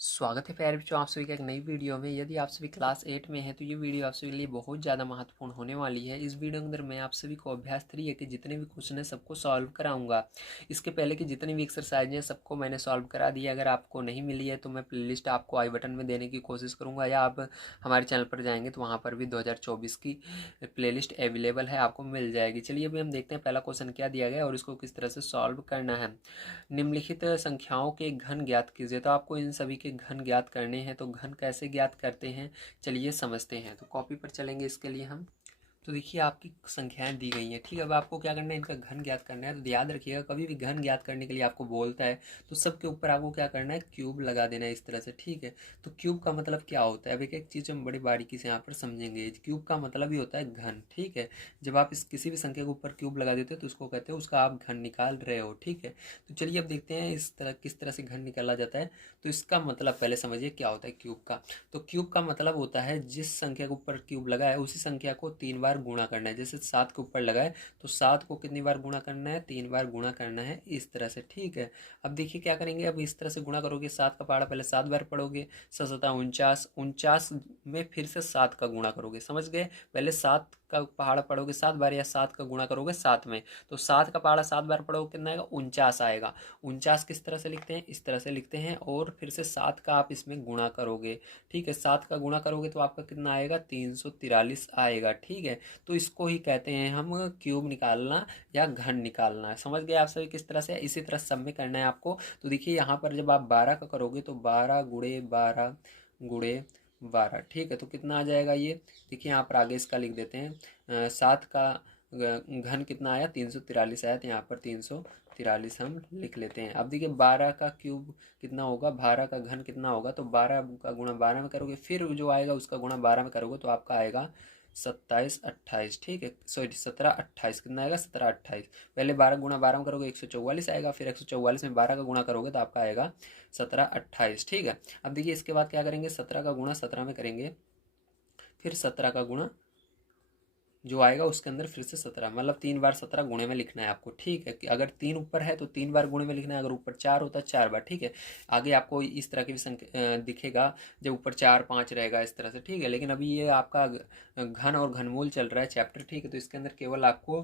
स्वागत है प्यारे बच्चों, आप सभी का एक नई वीडियो में। यदि आप सभी क्लास 8 में हैं तो ये वीडियो आप सभी के लिए बहुत ज़्यादा महत्वपूर्ण होने वाली है। इस वीडियो के अंदर मैं आप सभी को अभ्यास 3 के जितने भी क्वेश्चन हैं सबको सॉल्व कराऊंगा। इसके पहले की जितनी भी एक्सरसाइज हैं सबको मैंने सॉल्व करा दिया। अगर आपको नहीं मिली है तो मैं प्लेलिस्ट आपको आई बटन में देने की कोशिश करूँगा, या आप हमारे चैनल पर जाएंगे तो वहाँ पर भी 2024 की प्लेलिस्ट अवेलेबल है, आपको मिल जाएगी। चलिए अभी हम देखते हैं पहला क्वेश्चन क्या दिया गया और इसको किस तरह से सॉल्व करना है। निम्नलिखित संख्याओं के घन ज्ञात कीजिए। तो आपको इन सभी के घन ज्ञात करने हैं, तो घन कैसे ज्ञात करते हैं चलिए समझते हैं। तो कॉपी पर चलेंगे इसके लिए हम। तो देखिए आपकी संख्याएं दी गई हैं, ठीक है। अब आपको क्या करना है, इनका घन ज्ञात करना है। तो याद रखिएगा कभी भी घन ज्ञात करने के लिए आपको बोलता है तो सबके ऊपर आपको क्या करना है, क्यूब लगा देना है इस तरह से, ठीक है। तो क्यूब का मतलब क्या होता है, अब एक एक चीज़ हम बड़ी बारीकी से यहाँ पर समझेंगे। क्यूब का मतलब ही होता है घन, ठीक है। जब आप इस किसी भी संख्या के ऊपर क्यूब लगा देते हो तो उसको कहते हैं उसका आप घन निकाल रहे हो, ठीक है। तो चलिए अब देखते हैं इस तरह किस तरह से घन निकाला जाता है। तो इसका मतलब पहले समझिए क्या होता है क्यूब का। तो क्यूब का मतलब होता है जिस संख्या के ऊपर क्यूब लगा है उसी संख्या को 3 बार गुणा करना है। जैसे 7 के ऊपर लगा है तो 7 को कितनी बार गुणा करना है, 3 बार गुणा करना है, इस तरह से, ठीक है। अब देखिए क्या करेंगे, अब इस तरह से गुणा करोगे, 7 का पहाड़ा पहले 7 बार पढ़ोगे, 7 7 49, 49 में फिर से 7 का गुणा करोगे, समझ गए। पहले 7 का पहाड़ा पढ़ोगे 7 बार, या 7 का गुणा करोगे 7 में, तो 7 का पहाड़ा 7 बार पढ़ोगे कितना आएगा, 49 आएगा। 49 किस तरह से लिखते हैं, इस तरह से लिखते हैं, और फिर से 7 का आप इसमें गुणा करोगे, ठीक है। 7 का गुणा करोगे तो आपका कितना आएगा, 343 आएगा, ठीक है। तो इसको ही कहते हैं हम क्यूब निकालना या घन निकालना। समझ गए आप सभी किस तरह से। इसी तरह सब में करना है आपको। तो देखिए यहाँ पर जब आप 12 का करोगे तो 12 × 12 × 12, ठीक है। तो कितना आ जाएगा ये, देखिए यहाँ पर आगे इसका लिख देते हैं। 7 का घन कितना आया, 343 आया, तो यहाँ पर 343 हम लिख लेते हैं। अब देखिए 12 का क्यूब कितना होगा, 12 का घन कितना होगा, तो 12 का गुणा 12 में करोगे, फिर जो आएगा उसका गुणा 12 में करोगे तो आपका आएगा 27 28, ठीक है। सॉरी 17 28, कितना आएगा 17 28। पहले 12 × 12 में करोगे 144 आएगा, फिर 144 में 12 का गुणा करोगे तो आपका आएगा 17 28, ठीक है। अब देखिए इसके बाद क्या करेंगे, 17 का गुणा 17 में करेंगे, फिर 17 का गुणा जो आएगा उसके अंदर फिर से 17, मतलब 3 बार 17 गुणे में लिखना है आपको, ठीक है। कि अगर 3 ऊपर है तो 3 बार गुणे में लिखना है, अगर ऊपर 4 होता है 4 बार, ठीक है। आगे आपको इस तरह की भी संख्या दिखेगा जब ऊपर 4 5 रहेगा इस तरह से, ठीक है। लेकिन अभी ये आपका घन और घनमूल चल रहा है चैप्टर, ठीक है। तो इसके अंदर केवल आपको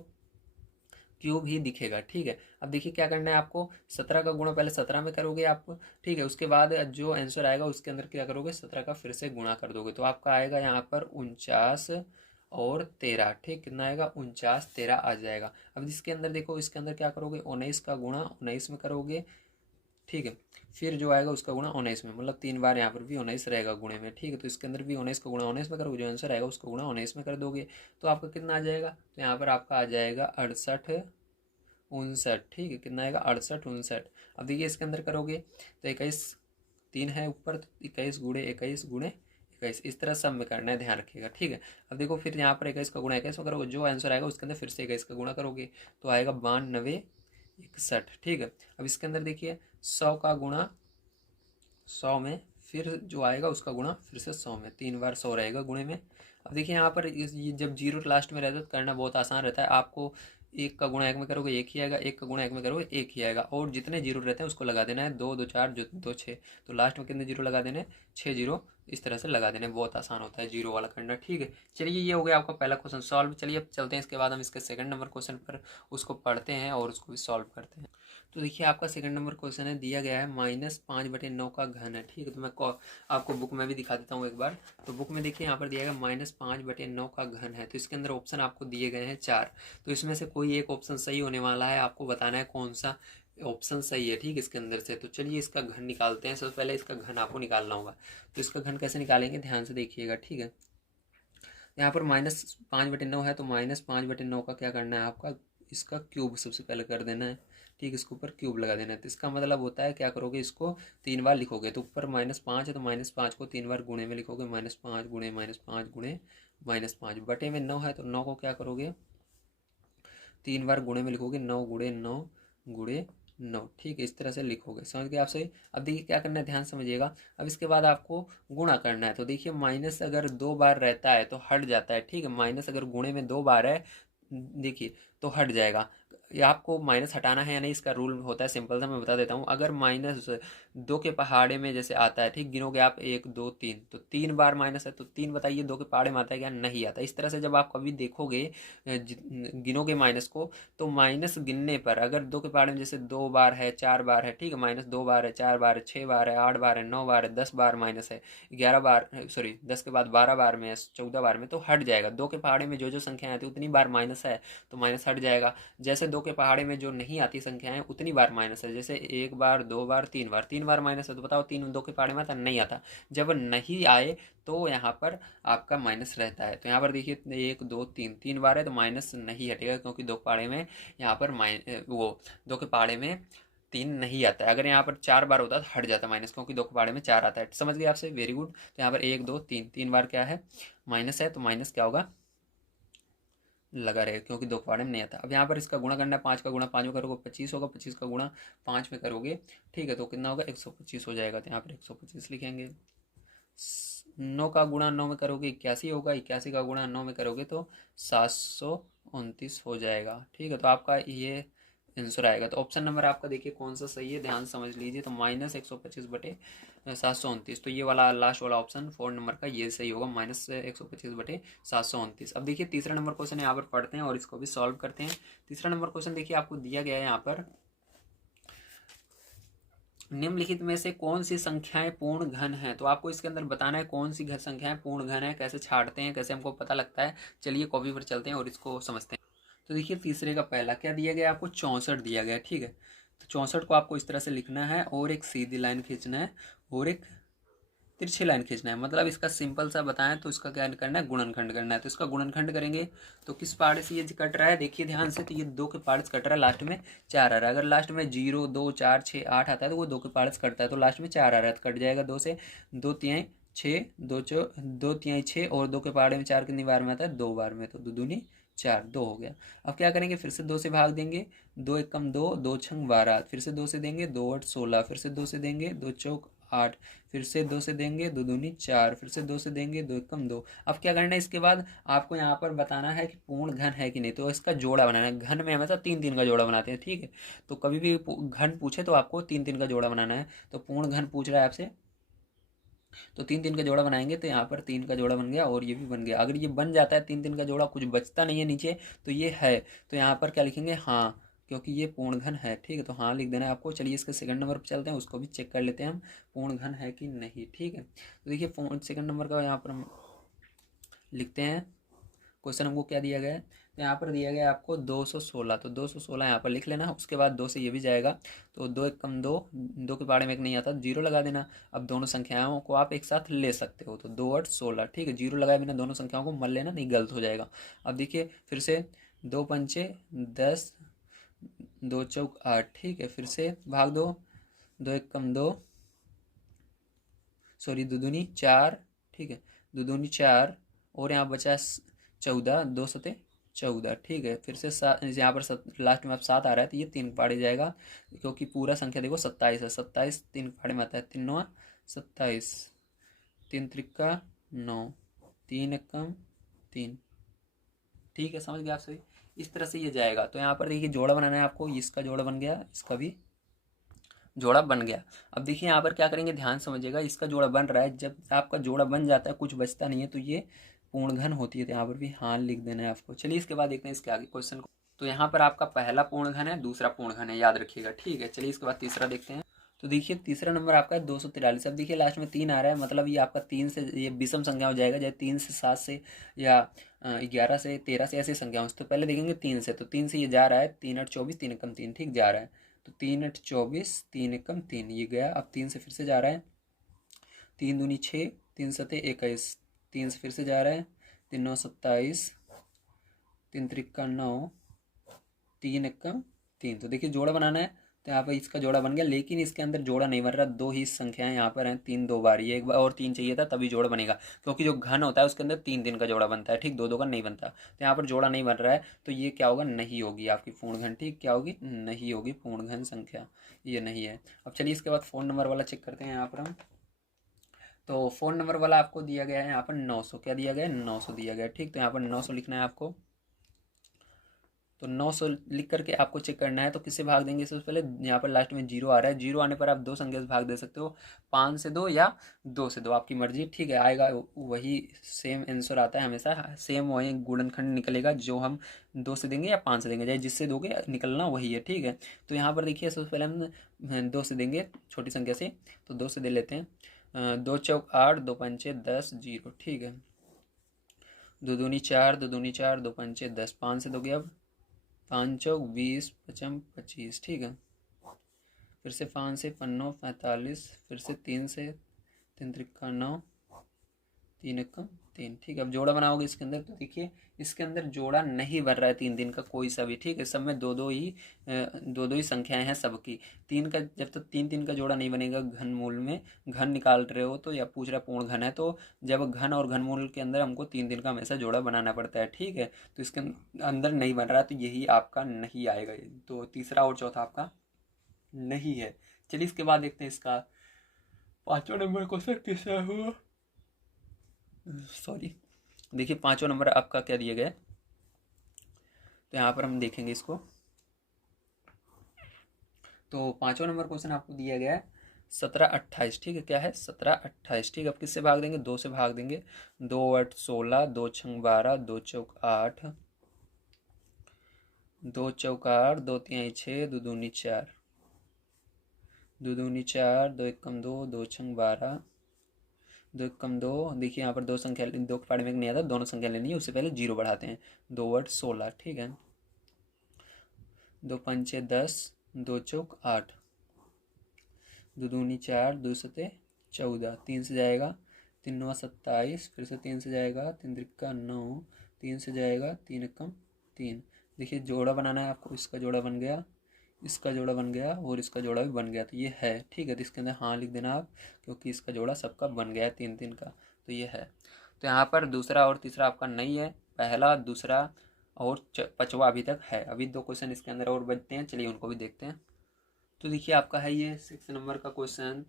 क्यूब ही दिखेगा, ठीक है। अब देखिए क्या करना है आपको, 17 का गुणा पहले 17 में करोगे आप, ठीक है। उसके बाद जो आंसर आएगा उसके अंदर क्या करोगे, 17 का फिर से गुणा कर दोगे, तो आपका आएगा यहाँ पर 49 और 13, ठीक। कितना आएगा, 49 13 आ जाएगा। अब इसके अंदर देखो, इसके अंदर क्या करोगे, 19 का गुणा 19 में करोगे, ठीक है। फिर जो आएगा उसका गुणा 19 में, मतलब 3 बार यहाँ पर भी 19 रहेगा गुणे में, ठीक है। तो इसके अंदर भी 19 का गुणा 19 में करोगे, जो आंसर आएगा उसका गुणा 19 में कर दोगे, तो आपका कितना आ जाएगा, तो यहाँ पर आपका आ जाएगा 68 69, ठीक है। कितना आएगा, 68 69। अब देखिए इसके अंदर करोगे तो 21 3 है ऊपर, तो 21 × 21 × 21, इस तरह सब में करना है, ध्यान रखिएगा, ठीक है। अब देखो फिर यहाँ पर 21 का गुणा 21 में करोगे, जो आंसर आएगा उसके अंदर फिर से 21 का गुणा करोगे तो आएगा 92 61, ठीक है। अब इसके अंदर देखिए 100 का गुणा 100 में, फिर जो आएगा उसका गुणा फिर से 100 में, 3 बार 100 रहेगा गुणे में। अब देखिए यहाँ पर ये जब जीरो लास्ट में रहता है तो करना बहुत आसान रहता है आपको। 1 का गुणा 1 में करोगे 1 ही आएगा, 1 का गुणा 1 में करोगे 1 ही आएगा, और जितने जीरो रहते हैं उसको लगा देना है, 2 2 4 2 6, तो लास्ट में कितने जीरो लगा देने हैं, 6 जीरो, इस तरह से लगा देने। बहुत आसान होता है जीरो वाला करना, ठीक है। चलिए ये हो गया आपका पहला क्वेश्चन सॉल्व। चलिए अब चलते हैं इसके बाद हम इसके सेकंड नंबर क्वेश्चन पर उसको पढ़ते हैं और उसको भी सॉल्व करते हैं। तो देखिए आपका सेकंड नंबर क्वेश्चन है, दिया गया है -5/9 का घन है, ठीक है। तो मैं आपको बुक में भी दिखा देता हूँ एक बार। तो बुक में देखिए यहाँ पर दिया गया -5/9 का घन है, तो इसके अंदर ऑप्शन आपको दिए गए हैं 4। तो इसमें से कोई एक ऑप्शन सही होने वाला है, आपको बताना है कौन सा ऑप्शन सही है, ठीक है, इसके अंदर से। तो चलिए इसका घन निकालते हैं। सबसे पहले इसका घन आपको निकालना होगा, तो इसका घन कैसे निकालेंगे ध्यान से देखिएगा, ठीक है। यहाँ पर -5/9 है, तो -5/9 का क्या करना है आपका, इसका क्यूब सबसे पहले कर देना है, ठीक। इसके ऊपर क्यूब लगा देना है। तो इसका मतलब होता है क्या करोगे, इसको 3 बार लिखोगे, तो ऊपर -5 है तो -5 को 3 बार गुणे में लिखोगे, -5 गुणे -5 गुणे -5 बटे में 9 है, तो 9 को क्या करोगे 3 बार गुणे में लिखोगे, 9 गुणे 9 गुणे 9, ठीक है। इस तरह से लिखोगे, समझ गए आप सही। अब देखिए क्या करना है, ध्यान समझिएगा। अब इसके बाद आपको गुणा करना है। तो देखिए माइनस अगर 2 बार रहता है तो हट जाता है, ठीक है। माइनस अगर गुणे में 2 बार है, देखिए, तो हट जाएगा। ये आपको माइनस हटाना है या नहीं, इसका रूल होता है सिंपल सा, मैं बता देता हूँ। अगर -2 के पहाड़े में जैसे आता है, ठीक, गिनोगे आप 1 2 3, तो 3 बार माइनस है, तो 3 बताइए 2 के पहाड़े में आता है क्या? नहीं आता। इस तरह से जब आप कभी देखोगे गिनोगे माइनस को, तो माइनस गिनने पर अगर 2 के पहाड़े में जैसे 2 बार है, 4 बार है, ठीक है, -2 बार है, 4 बार है, 6 बार है, 8 बार है, 9 बार है, 10 बार माइनस है, 11 बार, सॉरी 10 के बाद 12 बार में, 14 बार में, तो हट जाएगा। 2 के पहाड़े में जो जो संख्या आती है उतनी बार माइनस है, तो माइनस हट जाएगा। जैसे 2 के पहाड़े में जो नहीं आती संख्याएं उतनी बार माइनस है, जैसे 1 बार, 2 बार, 3 बार, 3 बार माइनस है, तो बताओ 3 2 के पहाड़े में आता? नहीं आता। जब नहीं आए तो यहाँ पर आपका माइनस रहता है। तो यहाँ पर देखिए 1 2 3, 3 बार है तो माइनस नहीं हटेगा, क्योंकि 2 के पहाड़े में यहाँ पर वो 2 के पहाड़े में 3 नहीं आता है। अगर यहाँ पर 4 बार होता तो हट जाता माइनस, क्योंकि 2 के पहाड़े में 4 आता है। समझ गए आपसे? Very good. तो यहाँ पर 1 2 3, 3 बार क्या है? माइनस है, तो माइनस क्या होगा? लगा रहेगा, क्योंकि 2 के पहाड़े में नहीं आता। अब यहाँ पर इसका गुणा करना है, 5 का गुणा 5 में करोगे 25 होगा, 25 का गुणा 5 में करोगे, ठीक है, तो कितना होगा? 125 हो जाएगा। तो यहाँ पर 125 लिखेंगे। 9 का गुणा 9 में करोगे 81 होगा, 81 का गुणा 9 में करोगे तो 729 हो जाएगा, ठीक है। तो आपका ये आंसर आएगा। तो ऑप्शन नंबर आपका देखिए कौन सा सही है, ध्यान समझ लीजिए। तो -125/729, तो ये वाला लास्ट वाला ऑप्शन 4 नंबर का ये सही होगा, -125/729। अब देखिए तीसरा नंबर क्वेश्चन यहाँ पर पढ़ते हैं और इसको भी सॉल्व करते हैं। तीसरा नंबर क्वेश्चन देखिए आपको दिया गया है यहाँ पर, निम्नलिखित में से कौन सी संख्याएं पूर्ण घन है। तो आपको इसके अंदर बताना है कौन सी संख्याएं पूर्ण घन है, कैसे छांटते हैं, कैसे हमको पता लगता है। चलिए कॉपी पर चलते हैं और इसको समझते हैं। तो देखिए तीसरे का पहला क्या दिया गया आपको? 64 दिया गया, ठीक है। तो 64 को आपको इस तरह से लिखना है और एक सीधी लाइन खींचना है और एक तिरछी लाइन खींचना है। मतलब इसका सिंपल सा बताएं तो इसका क्या करना है? गुणनखंड करना है। तो इसका गुणनखंड करेंगे तो किस पहाड़े से ये कट रहा है? देखिए ध्यान से, तो ये 2 के पहाड़े से कट रहा है, लास्ट में 4 आ रहा है। अगर लास्ट में 0 2 4 6 8 आता है तो वो 2 के पहाड़े से कटता है, तो लास्ट में 4 आ रहा है तो कट जाएगा 2 से। 2 तिहाई 6, 2 तिहाई 6 और 2 के पहाड़े में 4 कितनी बार में आता है? 2 बार में, तो 2 दूनी 4, 2 हो गया। अब क्या करेंगे? फिर से 2 से भाग देंगे, 2 एकम 2, 2 छंग 12, फिर से 2 से देंगे, 2 8 16, फिर से 2 से देंगे, 2 चौक 8, फिर से 2 से देंगे, 2 दूनी 4, फिर से 2 से देंगे, 2 एकम 2। अब क्या करना है? इसके बाद आपको यहाँ पर बताना है कि पूर्ण घन है कि नहीं, तो इसका जोड़ा बनाना है। घन में हमेशा 3 3 का जोड़ा बनाते हैं, ठीक है। तो कभी भी घन पूछे तो आपको 3 3 का जोड़ा बनाना है। तो पूर्ण घन पूछ रहा है आपसे, तो 3 3 का जोड़ा बनाएंगे, तो यहाँ पर 3 का जोड़ा बन गया और ये भी बन गया। अगर ये बन जाता है 3 3 का जोड़ा, कुछ बचता नहीं है नीचे, तो ये है। तो यहाँ पर क्या लिखेंगे? हाँ, क्योंकि ये पूर्ण घन है, ठीक है। तो हाँ लिख देना है आपको। चलिए इसके सेकंड नंबर पर चलते हैं, उसको भी चेक कर लेते हैं हम, पूर्ण घन है कि नहीं, ठीक है। तो देखिए सेकंड नंबर का यहाँ पर हम लिखते हैं। क्वेश्चन हमको क्या दिया गया है? तो यहाँ पर दिया गया है आपको 216, तो 216 यहाँ पर लिख लेना। उसके बाद 2 से ये भी जाएगा, तो 2 एकम 2, 2 के पहाड़े में एक नहीं आता, 0 लगा देना। अब दोनों संख्याओं को आप एक साथ ले सकते हो, तो 2 8 16, ठीक है। 0 लगाए बिना दोनों संख्याओं को मल लेना, नहीं गलत हो जाएगा। अब देखिए फिर से 2 पंचे 10, 2 चौक 8, ठीक है। फिर से भाग दो, 2 एकम 2, सॉरी 2 दूनी 4, ठीक है, 2 दूनी 4 और यहाँ बचा 14, 2 सते 14, ठीक है। फिर से यहाँ पर लास्ट में अब 7 आ रहा है, तो ये 3 पाड़े जाएगा, क्योंकि पूरा संख्या देखो 27 है। 27 3 पाड़े में आता है, 3 9 27, 3 त्रिका 9, 3 एकम 3, ठीक है। समझ गया आप सभी? इस तरह से ये जाएगा। तो यहाँ पर देखिए जोड़ा बनाना है आपको, इसका जोड़ा बन गया, इसका भी जोड़ा बन गया। अब देखिए यहाँ पर क्या करेंगे, ध्यान समझिएगा। इसका जोड़ा बन रहा है, जब आपका जोड़ा बन जाता है कुछ बचता नहीं है, तो ये पूर्ण घन होती है। तो यहाँ पर भी हाँ लिख देना है आपको। चलिए इसके बाद देखते हैं इसके आगे क्वेश्चन को। तो यहाँ पर आपका पहला पूर्ण घन है, दूसरा पूर्ण घन है, याद रखिएगा, ठीक है। चलिए इसके बाद तीसरा देखते हैं। तो देखिए तीसरा नंबर आपका है 243। अब देखिए लास्ट में 3 आ रहा है, मतलब ये आपका 3 से, ये विषम संख्या हो जाएगा, चाहे 3 से 7 से या 11 से 13 से, ऐसी संख्या। तो पहले देखेंगे 3 से, तो 3 से ये जा रहा है, 3 8 24, 3 एकम 3, ठीक जा रहा है। तो 3 8 24, 3 एकम 3, ये गया। अब 3 से फिर से जा रहा है, 3 दूनी 6, 3 सते 21, 3 से फिर से जा रहा है, 3 9 27, 3 त्रिका 9, 3 एकम 3। तो देखिए जोड़ा बनाना है, तो यहाँ पर इसका जोड़ा बन गया, लेकिन इसके अंदर जोड़ा नहीं बन रहा। 2 ही संख्याएं यहाँ पर हैं, 3 2 बार, ये एक बार और 3 चाहिए था तभी जोड़ा बनेगा, क्योंकि जो घन होता है उसके अंदर 3 3 का जोड़ा बनता है, ठीक, 2 2 का नहीं बनता। तो यहाँ पर जोड़ा नहीं बन रहा है, तो ये क्या होगा? नहीं होगी आपकी पूर्ण घन, ठीक, क्या होगी? नहीं होगी पूर्ण घन संख्या, ये नहीं है। अब चलिए इसके बाद 4 नंबर वाला चेक करते हैं यहाँ पर हम। तो 4 नंबर वाला आपको दिया गया है यहाँ पर 900, क्या दिया गया है? 900 दिया गया है, ठीक। तो यहाँ पर 900 लिखना है आपको। तो 900 लिख करके आपको चेक करना है। तो किससे भाग देंगे? सबसे पहले यहाँ पर लास्ट में 0 आ रहा है, 0 आने पर आप दो संख्या से भाग दे सकते हो, 5 से 2 या 2 से 2, आपकी मर्जी, ठीक है। आएगा वही सेम आंसर आता है हमेशा, सेम वही गुणनखंड निकलेगा जो हम 2 से देंगे या 5 से देंगे, चाहे जिससे दोगे निकलना वही है, ठीक है। तो यहाँ पर देखिए सबसे पहले हम 2 से देंगे छोटी संख्या से, तो 2 से दे लेते हैं। 2 चौक 8, 2 पंचे 10, 0, ठीक है। 2 दूनी 4, 2 दूनी 4, 2 पंचे 10, 5 से दोगे अब 5 चौक 20, 5 25, ठीक है। फिर से 5 से 5 45, फिर से 3 से 3 त्रिक्का 9, 3 एकम 3, ठीक है। अब जोड़ा बनाओगे इसके अंदर, तो देखिए इसके अंदर जोड़ा नहीं बन रहा है 3 दिन का कोई सा भी, ठीक है। सब में दो दो ही संख्याएं हैं सबकी। 3 का जब तक 3 का जोड़ा नहीं बनेगा घनमूल में, घन निकाल रहे हो तो, या पूछ रहा पूर्ण घन है तो, जब घन और घनमूल के अंदर हमको 3 का हमेशा जोड़ा बनाना पड़ता है, ठीक है। तो इसके अंदर नहीं बन रहा, तो यही आपका नहीं आएगा। तो तीसरा और चौथा आपका नहीं है। चलिए इसके बाद देखते हैं इसका 5वां नंबर क्वेश्चन कैसा हुआ। सॉरी, देखिए 5वां नंबर आपका क्या दिया गया है, तो यहाँ पर हम देखेंगे इसको। तो 5वां नंबर क्वेश्चन आपको दिया गया है 17 28, ठीक है। क्या है? 17 28, ठीक है। अब किससे भाग देंगे? 2 से भाग देंगे। 2 8 16, 2 छंग 12, 2 चौक 8, 2 चौक 8, 2 तिहाई 6, 2 दूनी 4, 2 दूनी 4, 2 एकम 2, 2 छंग 12, 2 एकम 2। देखिए यहाँ पर दो संख्या, दो के पाड़े में नहीं आता, दोनों संख्या लेनी है, उससे पहले 0 बढ़ाते हैं। 2 8 16, ठीक है। 2 पंचे 10, 2 चौक 8, 2 दूनी 4, 2 सते 14, 3 से जाएगा 3 9 27, फिर से 3 से जाएगा 3 त्रिक्का 9, 3 से जाएगा 3 एकम 3। देखिए जोड़ा बनाना है आपको, इसका जोड़ा बन गया, इसका जोड़ा बन गया और इसका जोड़ा भी बन गया, तो ये है, ठीक है। तो इसके अंदर हाँ लिख देना आप, क्योंकि इसका जोड़ा सबका बन गया है 3 का, तो ये है। तो यहाँ पर दूसरा और तीसरा आपका नहीं है, पहला दूसरा और 5वां अभी तक है। अभी 2 क्वेश्चन इसके अंदर और बचते हैं, चलिए उनको भी देखते हैं। तो देखिए आपका है ये 6 नंबर का क्वेश्चन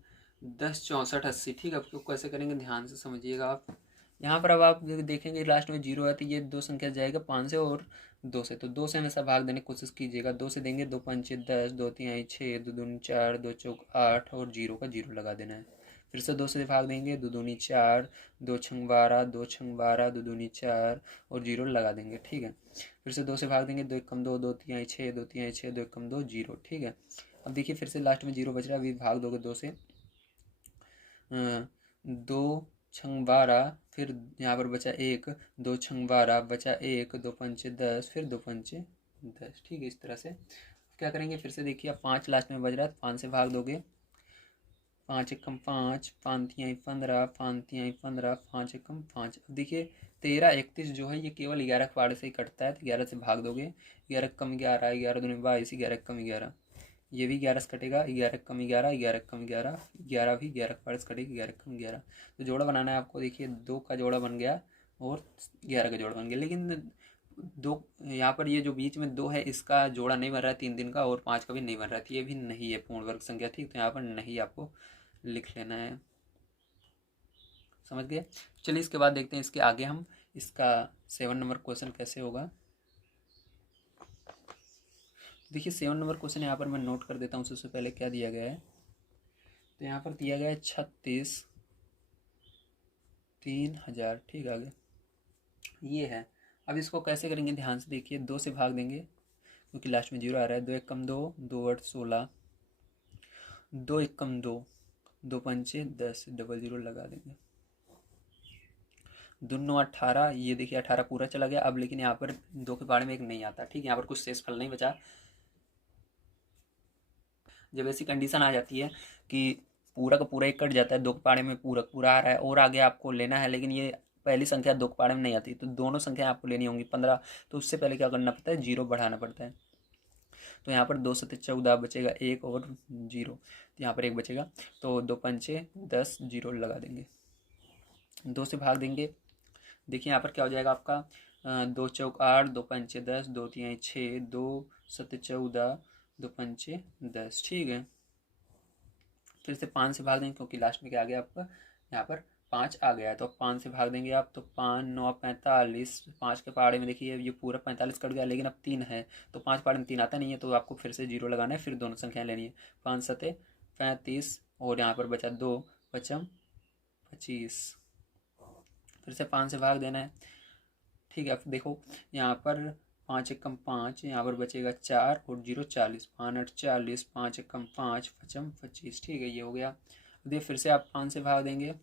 10 64 80, ठीक है। आपको कैसे करेंगे ध्यान से समझिएगा आप। यहाँ पर अब आप देखेंगे लास्ट में 0 है, तो ये दो संख्या जाएगा 5 से और 2 से, तो 2 से हमेशा भाग देने की कोशिश कीजिएगा। 2 से देंगे 2 पंचे 10, 2 तिहाई 6, 2 दूनी 4, 2 चौक 8 और 0 का 0 लगा देना है। फिर से 2 से भाग देंगे, 2 दूनी 4, 2 छंग 12, 2 छंग 12, 2 दूनी 4 और 0 लगा देंगे, ठीक है। फिर से 2 से भाग देंगे, 2 एकम 2, 2 तिहाई 6, 2 तिहाई 6, 2 एकम 2, 0, ठीक है। अब देखिए फिर से लास्ट में 0 बच रहा है, अभी भाग दोगे 2 से, 2 छंग 12, फिर यहाँ पर बचा 1, 2 छंग 12 बचा 1, 2 पंचे 10, फिर 2 पंचे 10, ठीक है। इस तरह से क्या करेंगे, फिर से देखिए अब 5 लास्ट में बच रहा है, 5 से भाग दोगे, 5 एकम 5, 5 तिहाई 15, 5 तिहाई 15, 5 एकम 5। अब देखिए 13 31 जो है ये केवल 11 पाड़े से ही कटता है, तो 11 से भाग दोगे, 11 कम 11, 11 दूनी 22, 11 कम 11, ये भी 11 से कटेगा, 11 कम 11, 11 कम 11, 11 भी 11 पाड़े से कटेगी, 11 कम 11। तो जोड़ा बनाना है आपको, देखिए 2 का जोड़ा बन गया और 11 का जोड़ा बन गया, लेकिन 2 यहाँ पर ये जो बीच में 2 है इसका जोड़ा नहीं बन रहा है 3 का, और 5 का भी नहीं बन रहा है, तो ये भी नहीं है पूर्ण वर्ग संख्या, ठीक। तो यहाँ पर नहीं आपको लिख लेना है, समझ गए। चलिए इसके बाद देखते हैं इसके आगे हम इसका 7 नंबर क्वेश्चन कैसे होगा। देखिए 7 नंबर क्वेश्चन यहाँ पर मैं नोट कर देता हूँ, सबसे पहले क्या दिया गया है। तो यहाँ पर दिया गया है 36 3000, ठीक है। आगे ये है, अब इसको कैसे करेंगे ध्यान से देखिए। 2 से भाग देंगे क्योंकि लास्ट में 0 आ रहा है, 2 एकम 2, 2 8 16, 2 एकम 2, 2 पंचे 10, डबल 0 लगा देंगे। 2 9 18, ये देखिए 18 पूरा चला गया अब, लेकिन यहाँ पर 2 के बारे में एक नहीं आता, ठीक। यहाँ पर कुछ शेष फल नहीं बचा। जब ऐसी कंडीशन आ जाती है कि पूरा का पूरा एक कट जाता है, 2 के पाड़े में पूरा पूरा आ रहा है और आगे आपको लेना है, लेकिन ये पहली संख्या 2 के पाड़े में नहीं आती, तो दोनों संख्या आपको लेनी होंगी 15, तो उससे पहले क्या करना पड़ता है, 0 बढ़ाना पड़ता है। तो यहाँ पर 2 सत्ते 14 बचेगा 1 और 0, तो यहाँ पर 1 बचेगा, तो 2 पंचे 10, 0 लगा देंगे। 2 से भाग देंगे, देखिए यहाँ पर क्या हो जाएगा आपका, 2 चौक 8, 2 पंचे 10, 2 तिहाई 6, 2 सत्ते 14, 2 पंचे 10, ठीक है। फिर से 5 से भाग देंगे क्योंकि लास्ट में क्या आ गया आपका यहाँ पर 5 आ गया है तो 5 से भाग देंगे आप, तो 5 9 45, 5 के पहाड़े में देखिए ये पूरा 45 कट गया, लेकिन अब 3 है तो 5 पहाड़े में 3 आता नहीं है, तो आपको फिर से जीरो लगाना है, फिर दोनों संख्याएं लेनी है। 5 सते 35 और यहाँ पर बचा 2 पचम 25, फिर से 5 से भाग देना है। ठीक है, देखो यहाँ पर 5 एकम 5, यहाँ पर बचेगा 4 और 0 40, 5 8 40, 5 एकम 5 पचम 25। ठीक है, ये हो गया। देखिए फिर से आप 5 से भाग देंगे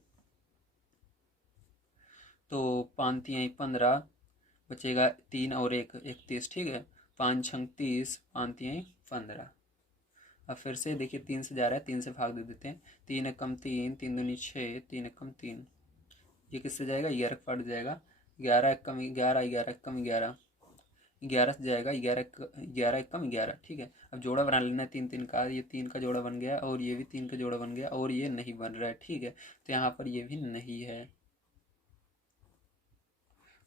तो 5 3 15, बचेगा 3 और 1 31। ठीक है, 5 छंग 30, 5 3 15। अब फिर से देखिए 3 से जा रहा है, 3 से भाग दे देते हैं। 3 एकम 3, 3 दूनी 6, 3 एकम 3, ये किससे जाएगा, 11 कट जाएगा। 11 एकम 11, 11 एकम 11, 11 से जाएगा। 11 एकम 11। ठीक है, अब जोड़ा बना लेना है 3 3 का, ये 3 का जोड़ा बन गया और ये भी 3 का जोड़ा बन गया, और ये नहीं बन रहा है। ठीक है, तो यहाँ पर ये भी नहीं है।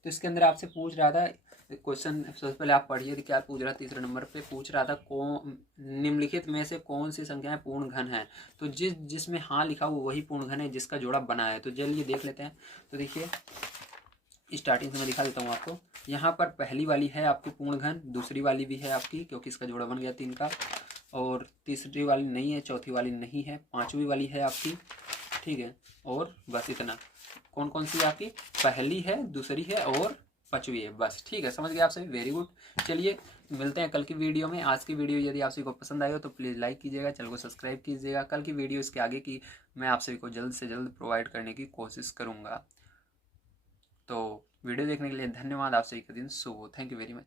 तो इसके अंदर आपसे पूछ रहा था क्वेश्चन, सबसे पहले आप पढ़िए क्या पूछ रहा था। तीसरे नंबर पे पूछ रहा था कौन निम्नलिखित में से कौन सी संख्याएं पूर्ण घन है। तो जिसमें हाँ लिखा वो वही पूर्ण घन है जिसका जोड़ा बना है। तो चलिए देख लेते हैं। तो देखिए स्टार्टिंग से मैं दिखा देता हूँ आपको। यहाँ पर पहली वाली है आपकी पूर्ण घन, दूसरी वाली भी है आपकी क्योंकि इसका जोड़ा बन गया 3 का, और तीसरी वाली नहीं है, चौथी वाली नहीं है, पांचवी वाली है आपकी। ठीक है, और बस इतना। कौन कौन सी आपकी, पहली है, दूसरी है और पांचवी है, बस। ठीक है, समझ गए आप सभी, वेरी गुड। चलिए मिलते हैं कल की वीडियो में। आज की वीडियो यदि आप सभी को पसंद आई हो तो प्लीज़ लाइक कीजिएगा, चैनल को सब्सक्राइब कीजिएगा। कल की वीडियो इसके आगे की मैं आप सभी को जल्द से जल्द प्रोवाइड करने की कोशिश करूँगा। तो वीडियो देखने के लिए धन्यवाद। आप सभी का दिन शुभ हो। Thank you very much.